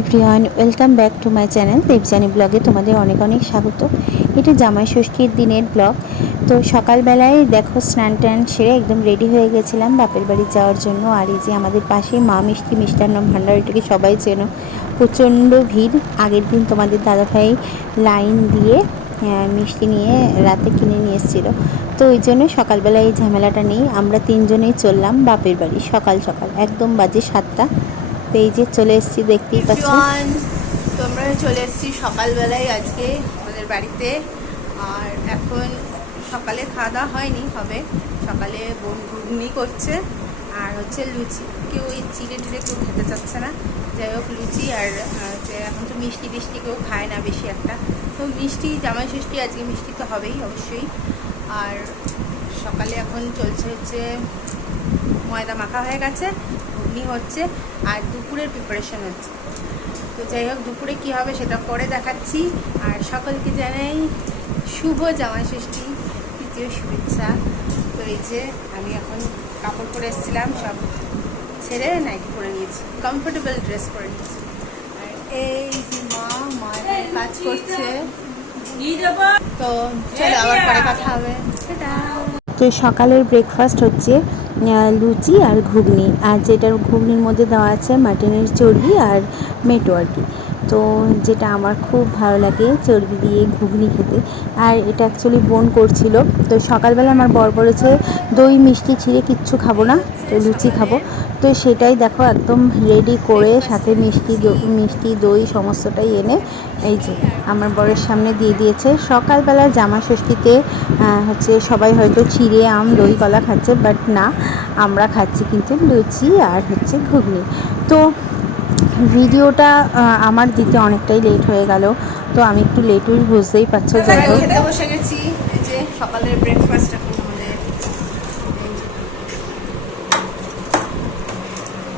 Everyone, welcome back to my channel Debjani ব্লগে তোমাদের অনেক অনেক স্বাগত। এটা জামাই ষষ্ঠীর দিনের ব্লগ। তো সকালবেলায় দেখো স্নান টান সেরে একদম রেডি হয়ে গেছিলাম বাপের বাড়ি যাওয়ার জন্য। আর এই যে আমাদের পাশেই মা মিষ্টি মিষ্টান্ন ভাণ্ডার, এটাকে সবাই চেনো। প্রচণ্ড ভিড়। আগের দিন তোমাদের দাদাভাই লাইন দিয়ে মিষ্টি নিয়ে রাতে কিনে নিয়ে এসেছিলো। তো ওই জন্য সকালবেলায় এই ঝামেলাটা নেই। আমরা তিনজনেই চললাম বাপের বাড়ি সকাল সকাল, একদম বাজে 7টা। তো এই যে চলে এসেছি, দেখতেই পাচ্ছ। তোমরা চলে এসেছি সকালবেলায় আজকে আমাদের বাড়িতে। আর এখন সকালে খাওয়া দাওয়া হয়নি, হবে সকালে বোন ঘুগনি করছে আর হচ্ছে লুচি। কেউ ওই চিড়ে টিড়ে কেউ খেতে চাচ্ছে না, যাই হোক লুচি। আর এখন তো মিষ্টি টিষ্টি কেউ খায় না বেশি একটা, তো মিষ্টি জামাই ষষ্ঠী আজকে মিষ্টি তো হবেই অবশ্যই। আর সকালে এখন চলছে হচ্ছে ময়দা মাখা হয়ে গেছে, ঘুগনি হচ্ছে আর দুপুরের প্রিপারেশন হচ্ছে। তো যাই হোক দুপুরে কী হবে সেটা পরে দেখাচ্ছি। আর সকলকে জানাই শুভ জামাই ষষ্ঠী, তৃতীয় শুভেচ্ছা। তো এই যে আমি এখন কাপড় পরে এসেছিলাম, সব ছেড়ে নাইটি পরে নিয়েছি, কমফোর্টেবল ড্রেস পরে নিয়েছি। আর এই যে মা কাজ করছে। তো চলো আবার পরে কথা হবে। তো সকালের ব্রেকফাস্ট হচ্ছে লুচি আর ঘুগনি, আর যেটার ঘুগনির মধ্যে দেওয়া আছে মাটনের চর্বি আর মেটো আর কি। তো যেটা আমার খুব ভালো লাগে চর্বি দিয়ে ঘুগনি খেতে। আর এটা অ্যাকচুয়ালি বোন করছিল। তো সকালবেলা আমার বর বলেছে দই মিষ্টি ছিঁড়ে কিচ্ছু খাবো না, তো লুচি খাবো। তো সেটাই দেখো একদম রেডি করে সাথে মিষ্টি দই সমস্তটাই এনে এই যে আমার বরের সামনে দিয়ে দিয়েছে। সকালবেলা জামা ষষ্ঠীতে হচ্ছে সবাই হয়তো চিড়ে আম দই কলা খাচ্ছে, বাট না, আমরা খাচ্ছি কিন্তু লুচি আর হচ্ছে ঘুগনি। তো ভিডিওটা আমার দিতে অনেকটাই লেট হয়ে গেল, তো আমি একটু লেটই বুঝতেই পারছো। যাই হোক খেতে বসে গেছি। এই যে সকালের ব্রেকফাস্ট এখন আমাদের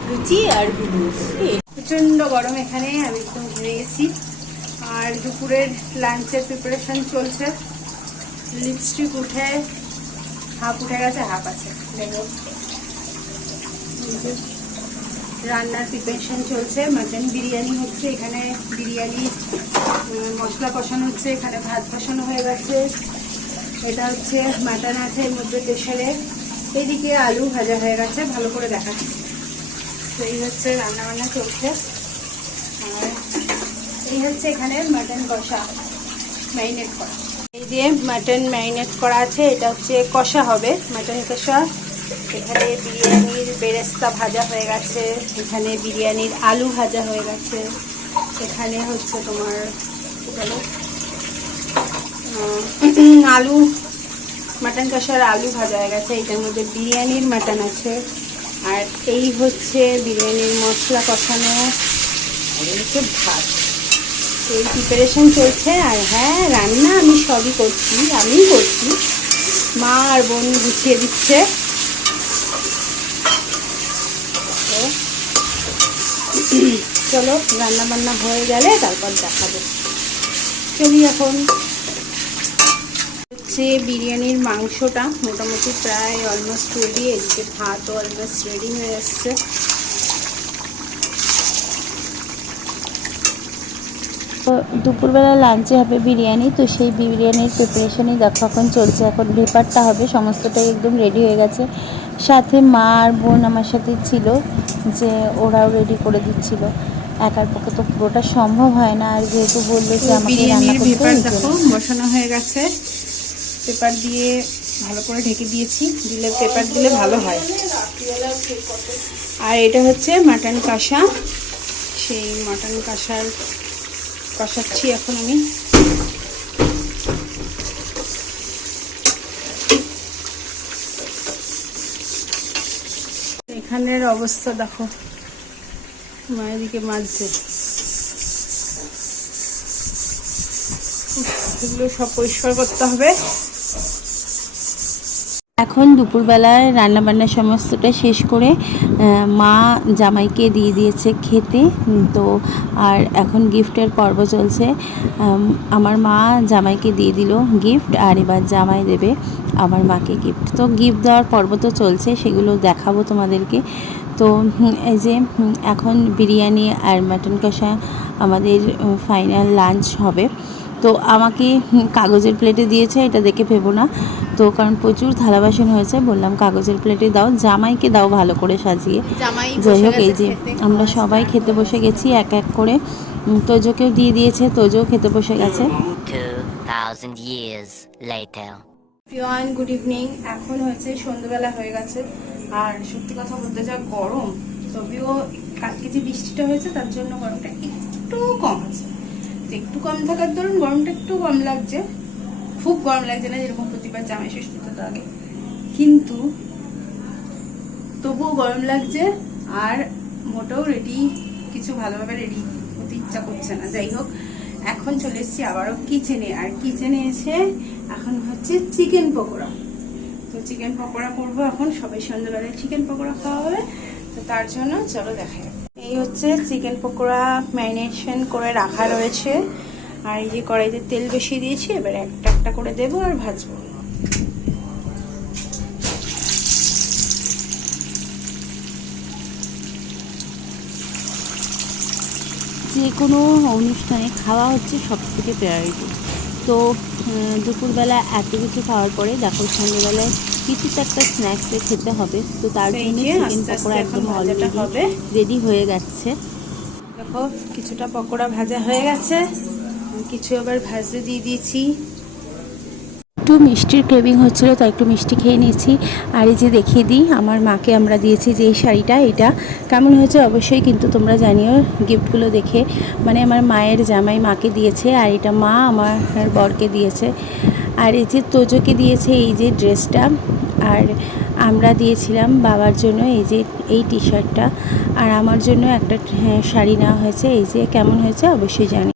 লুচি আর ঘুগনি। প্রচণ্ড গরম এখানে, আমি একদম ঘুরে গেছি। আর দুপুরের লাঞ্চের প্রিপারেশন চলছে। লিপস্টিক উঠে হাফ উঠে গেছে, হাফ আছে। দেখো রান্নার প্রিপারেশন চলছে। মাটন বিরিয়ানি হচ্ছে এখানে, বিরিয়ানি মশলা কষানো হচ্ছে, এখানে ভাত কষানো হয়ে গেছে। এটা হচ্ছে মাটন আছে এর মধ্যে প্রেশারে। এদিকে আলু ভাজা হয়ে গেছে, ভালো করে দেখাচ্ছি। তো এই হচ্ছে রান্না বান্না চলছে। আর এই হচ্ছে এখানে মাটন কষা ম্যারিনেট করা। এই যে মাটন ম্যারিনেট করা আছে, এটা হচ্ছে কষা হবে, মাটন কষা। এখানে বিরিয়ানির বেরেস্তা ভাজা হয়ে গেছে, এখানে বিরিয়ানির আলু ভাজা হয়ে গেছে, এখানে হচ্ছে তোমার আলু মাটন কষার আলু ভাজা হয়ে গেছে। এটার মধ্যে বিরিয়ানির মাটন আছে। আর এই হচ্ছে বিরিয়ানির মশলা কষানো, আর হচ্ছে ভাত। এই প্রিপারেশন চলছে। আর হ্যাঁ, রান্না আমি সবই করছি, আমিই করছি, মা আর বোন গুছিয়ে দিচ্ছে। চলো রান্না বান্না হয়ে গেলে তারপর দেখাবো। চলি এখন। হচ্ছে বিরিয়ানির মাংসটা মোটামুটি প্রায় অলমোস্ট রেডি। এদিকে ভাতও অলমোস্ট রেডি হয়ে এসছে। তো দুপুরবেলা লাঞ্চে হবে বিরিয়ানি, তো সেই বিরিয়ানির প্রিপারেশনই দেখো এখন চলছে। এখন ভেপারটা হবে, সমস্তটাই একদম রেডি হয়ে গেছে। সাথে মা আর বোন আমার সাথে ছিল, যে ওরাও রেডি করে দিচ্ছিল। একার পক্ষে তো পুরোটা সম্ভব হয় না, আর যেহেতু বললো যে আমাকে রান্না করতে, পেপার দেখো বসানো হয়ে গেছে। পেপার দিয়ে ভালো করে ঢেকে দিয়েছি, দিলে পেপার দিলে ভালো হয়। আর এটা হচ্ছে মাটন কষা, সেই মাটন কষাচ্ছি এখন আমি। এখানের অবস্থা দেখো, মায়ের দিকে মাজছে, এগুলো সব পরিষ্কার করতে হবে। এখন দুপুরবেলায় রান্নাবান্না সমস্তটা শেষ করে মা জামাইকে দিয়ে দিয়েছে খেতে। তো আর এখন গিফটের পর্ব চলছে। আমার মা জামাইকে দিয়ে দিল গিফট, আর এবার জামাই দেবে। আমার মাকে গিফট। তো গিফট দেওয়ার পর্ব তো চলছে, সেগুলো দেখাবো তোমাদেরকে। তো এই যে এখন বিরিয়ানি আর মাটন কষা আমাদের ফাইনাল লাঞ্চ হবে। তো আমাকে কাগজের প্লেটে দিয়েছে, এটা দেখে ভেবো না। তো কারণ প্রচুর থালা বাসন হয়েছে, বললাম কাগজের প্লেটে দাও, জামাইকে দাও ভালো করে সাজিয়ে। জামাই যাই বসে হোক, এই গেছে যে খেতে, আমরা খাওয়া সবাই start খেতে হয়ে বসে গেছে। গেছি এক এক করে। তোজোকেও দিয়ে দিয়েছে, তোজোও খেতে বসে গেছে। 2,000 years later. Everyone, good evening. এখন হয়েছে সন্ধ্যেবেলা হয়ে গেছে, আর সত্যি কথা বলতে যা গরম, তবেও কালকে যে বৃষ্টিটা হয়েছে তার জন্য গরমটা একটু কম আছে। তো একটু কম থাকার দরুন গরমটা একটু কম লাগছে, খুব গরম লাগছে না যেরকম প্রতিবার জামাই ষষ্ঠীতে লাগে, কিন্তু তবুও গরম লাগছে। আর মোটেও রেডি কিছু ভালোভাবে রেডি হতে ইচ্ছা করছে না। যাই হোক, এখন চলে এসেছি আবারও কিচেনে, আর কিচেনে এসে এখন হচ্ছে চিকেন পকোড়া। তো চিকেন পকোড়া করবো এখন, সবাই সন্ধ্যাবেলায় চিকেন পকোড়া খাওয়া হবে, তো তার জন্য চলো দেখাই। এই হচ্ছে চিকেন পকোড়া ম্যারিনেশন করে রাখা রয়েছে, আর এই যে কড়াইতে তেল বসিয়ে দিয়েছি, এবার একটা একটা করে দেবো আর ভাজবো। যে কোনো অনুষ্ঠানে খাওয়া হচ্ছে সব থেকে প্রায়োরিটি। তো দুপুরবেলা এত কিছু খাওয়ার পরে দেখো সন্ধ্যেবেলায় কিছু তো একটা স্ন্যাক্সে খেতে হবে। তো তার সেই জন্য যে চিকেন আস্তে আস্তে পকোড়া এখন একদম ভাজাটা অলরেডি হবে। রেডি হয়ে গেছে। দেখো কিছুটা পকোড়া ভাজা হয়ে গেছে, কিছু আবার ভাজতে দিয়ে দিয়েছি। একটু মিষ্টির ক্রেভিং হচ্ছিলো, তাই একটু মিষ্টি খেয়ে নিয়েছি। আর এই যে দেখিয়ে দিই, আমার মাকে আমরা দিয়েছি যে এই শাড়িটা, এটা কেমন হয়েছে অবশ্যই কিন্তু তোমরা জানিও গিফটগুলো দেখে। মানে আমার মায়ের জামাই মাকে দিয়েছে, আর এটা মা আমার বরকে দিয়েছে। আর এই যে তোজোকে দিয়েছে এই যে ড্রেসটা, আর আমরা দিয়েছিলাম বাবার জন্য এই যে এই টি শার্টটা, আর আমার জন্য একটা শাড়ি নেওয়া হয়েছে। এই যে কেমন হয়েছে অবশ্যই জানি।